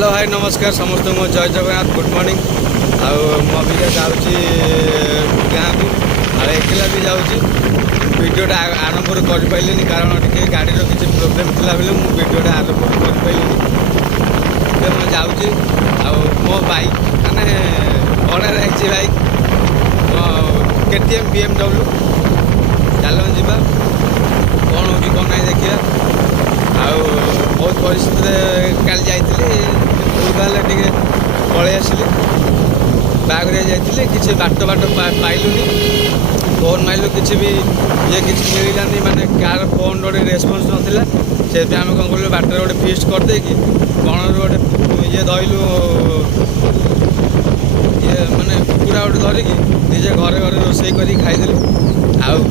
hello hi नमस्कार समस्त को जय जगन्नाथ गुड मॉर्निंग अबिका जाऊँगी गाँव को एकला भी जाऊँगी वीडियोटा आरंभ कर कारण टे गाड़ी किसी प्रोब्लेम था बेले मुझे वीडियोटा आरंभ कर मुझे जाऊँगी मो बाइक माने भड़ा रही बाइक KTM BMW चलो जा कौन हो कौन ना देखिए बहुत परिस्थिति काल जाइए टे पलि आसिली बागरिया जाइए किसी बाट पाइलुनि फोन माइलु किसी भी ये किसी मिलानी माने कार फोन गोटे रेस्पन्स नाला से आम कौन कलु बाटर गोटे फिस्ट करदे कि कौन गोटे ये धरलु ये माने कुकुड़ा गोटे धरिकी निजे घरे घरे रोषे कर खाईदेलु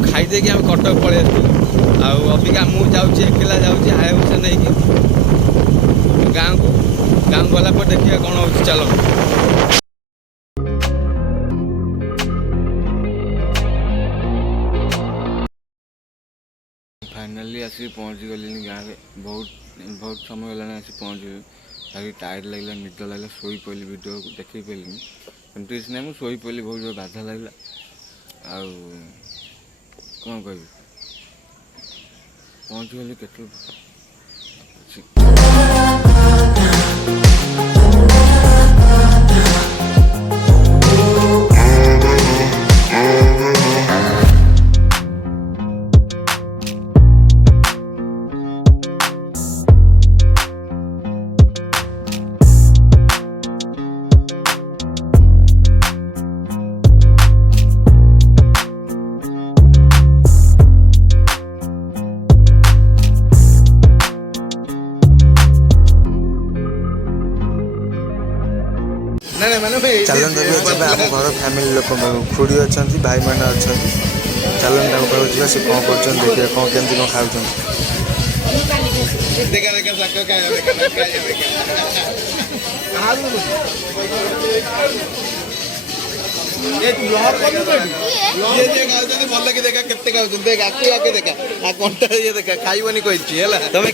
खाईदे आम कटक पलि आसलु अबिका मुझे जाऊँगी एकला जाऊँगी हाईवे नहीं कि गाँव को गला पर देखिए कौन हो चलो फाइनाली आसिक पहुँची गली गाँव में बहुत समय गलानी आसी पहुँच गई टायर्ड लगे निद लगे शोई पड़ी वीडियो देख पारे एमती किसी ना मुझे पड़ी बहुत जो बाधा लगे कौन कह पहुँच गली के चलते आम घर फैमिली लोक खुड़ी अच्छा भाई मैंने अच्छा चलते कहूँ सी कौन कर देखिए कौन केमती कौन खाऊ तुम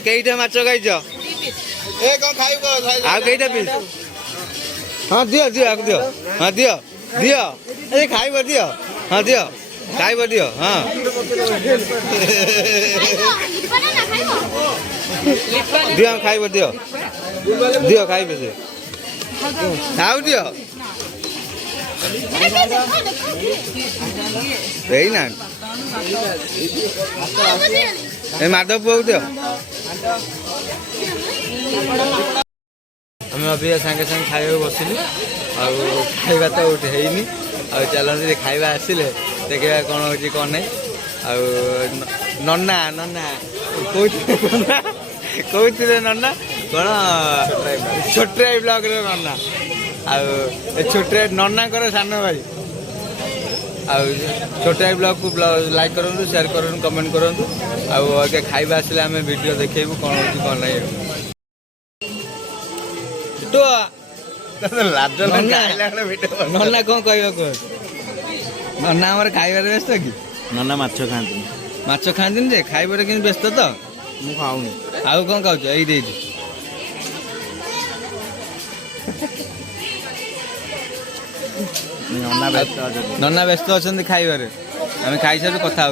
कईटा माछ खाइच कईटा पीस हाँ दियो दियो आगे दियो हाँ दियो दियो अरे खाइब दियो हाँ दियो खाइब दियो हाँ दियो हम खाइब दियो दियो खाइब दियो खाऊ दियो यही ना माधव बाबू दियो आम अभी सागे सागे खाइबा बसिलु खाइबा तो उठेनी चलते खाइबा आसिले देखा कौन हो कौन नहीं नन्ना नन्ना कौन नन्ना कौन छोटराई ब्लॉक रे नन्ना छोटराई नन्ना कर सान भाई छोटराई ब्लॉग को लाइक करूँ शेयर करूँ कमेंट करूँ आगे खाइबा आसिले आम वीडियो देखू कौन हो कौन नहीं नन्ना कौन कह नन्ना आम खाइबार व्यस्त कि नन्ना माछ खाती माछ खाती जे खाइबार कि व्यस्त तो मुझे खाऊनी आउ कौन खाऊ ये नन्ना व्यस्त अच्छा खाइबार आम खाई सारू कथा